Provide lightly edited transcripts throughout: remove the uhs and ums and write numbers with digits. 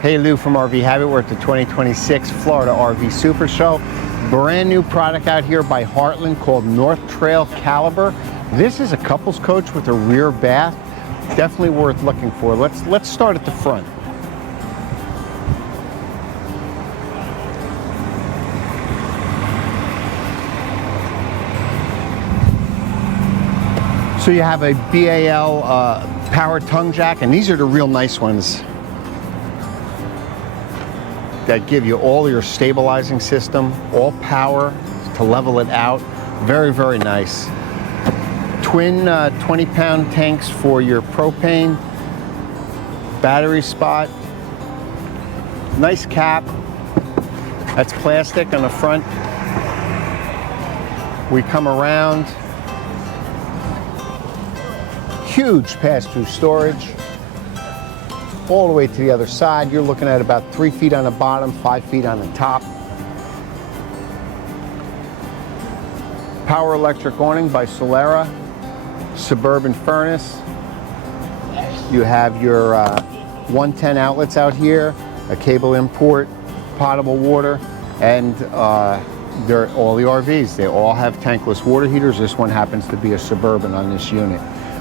Hey, Lou from RV Habit. We're at the 2026 Florida RV Supershow. Brand new product out here by Heartland called North Trail Caliber. This is a couples coach with a rear bath. Definitely worth looking for. Let's start at the front. So you have a BAL power tongue jack, and these are the real nice ones that give you all your stabilizing system, all power to level it out. Very, very nice. Twin 20-pound tanks for your propane, battery spot, nice cap. That's plastic on the front. We come around. Huge pass-through storage. All the way to the other side. You're looking at about 3 feet on the bottom, 5 feet on the top. Power electric awning by Solera. Suburban furnace. You have your 110 outlets out here, a cable import, potable water, and they're all the RVs. They all have tankless water heaters. This one happens to be a Suburban on this unit.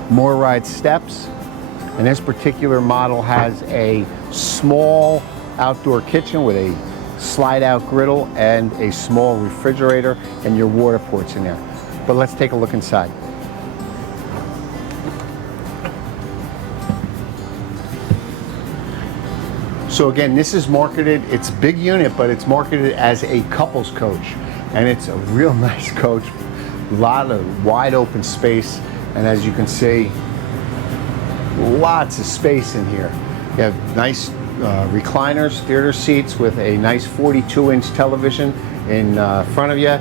More ride steps. And this particular model has a small outdoor kitchen with a slide-out griddle and a small refrigerator and your water ports in there. But let's take a look inside. So again, this is marketed, it's a big unit, but it's marketed as a couples coach. And it's a real nice coach. A lot of wide open space. And as you can see, lots of space in here. You have nice recliners, theater seats with a nice 42-inch television in front of you.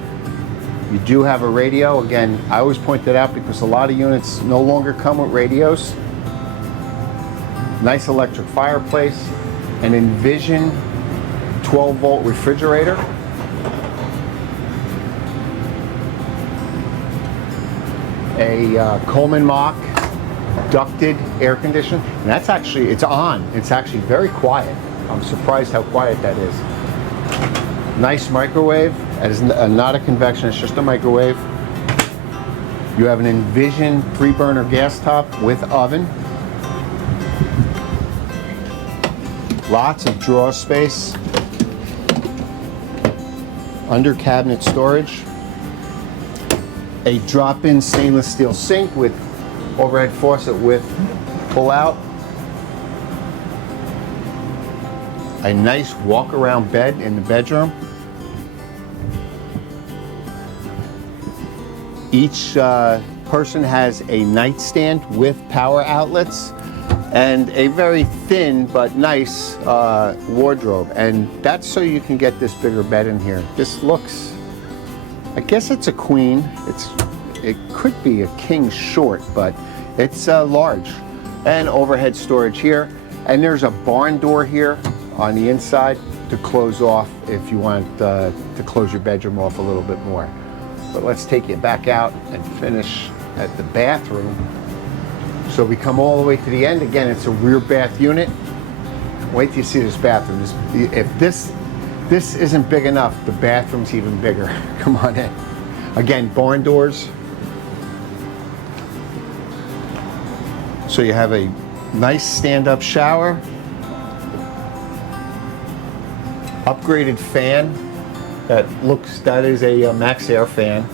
You do have a radio. Again, I always point that out because a lot of units no longer come with radios. Nice electric fireplace, an Envision 12-volt refrigerator. A Coleman Mach ducted air conditioner, and that's actually, it's on. It's actually very quiet. I'm surprised how quiet that is. Nice microwave. That is not a convection, it's just a microwave. You have an Envision 3-burner gas top with oven. Lots of drawer space. Under cabinet storage. A drop-in stainless steel sink with overhead faucet with pull-out. A nice walk-around bed in the bedroom. Each person has a nightstand with power outlets and a very thin but nice wardrobe. And that's so you can get this bigger bed in here. This looks, I guess it's a queen. It could be a king short, but it's large. And overhead storage here. And there's a barn door here on the inside to close off if you want to close your bedroom off a little bit more. But let's take you back out and finish at the bathroom. So we come all the way to the end. Again, it's a rear bath unit. Wait till you see this bathroom. If this isn't big enough, the bathroom's even bigger. Come on in. Again, barn doors. So you have a nice stand-up shower, upgraded fan that is a Max Air fan.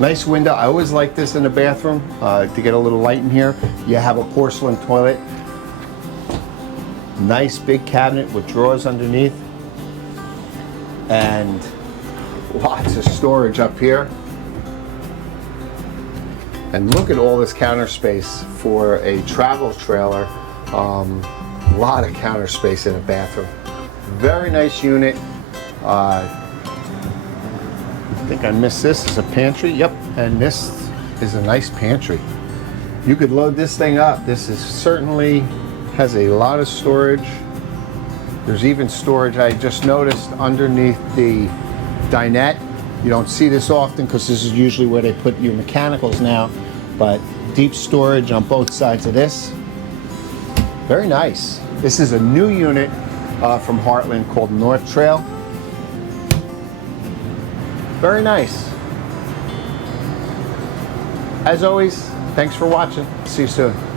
Nice window. I always like this in the bathroom to get a little light in here. You have a porcelain toilet. Nice big cabinet with drawers underneath. And lots of storage up here. And look at all this counter space for a travel trailer. A lot of counter space in a bathroom. Very nice unit. I think I missed this. It's a pantry. Yep, and this is a nice pantry. You could load this thing up. This is certainly has a lot of storage. There's even storage, I just noticed, underneath the dinette. You don't see this often because this is usually where they put your mechanicals now, but deep storage on both sides of this. Very nice. This is a new unit from Heartland called North Trail. Very nice. As always, thanks for watching. See you soon.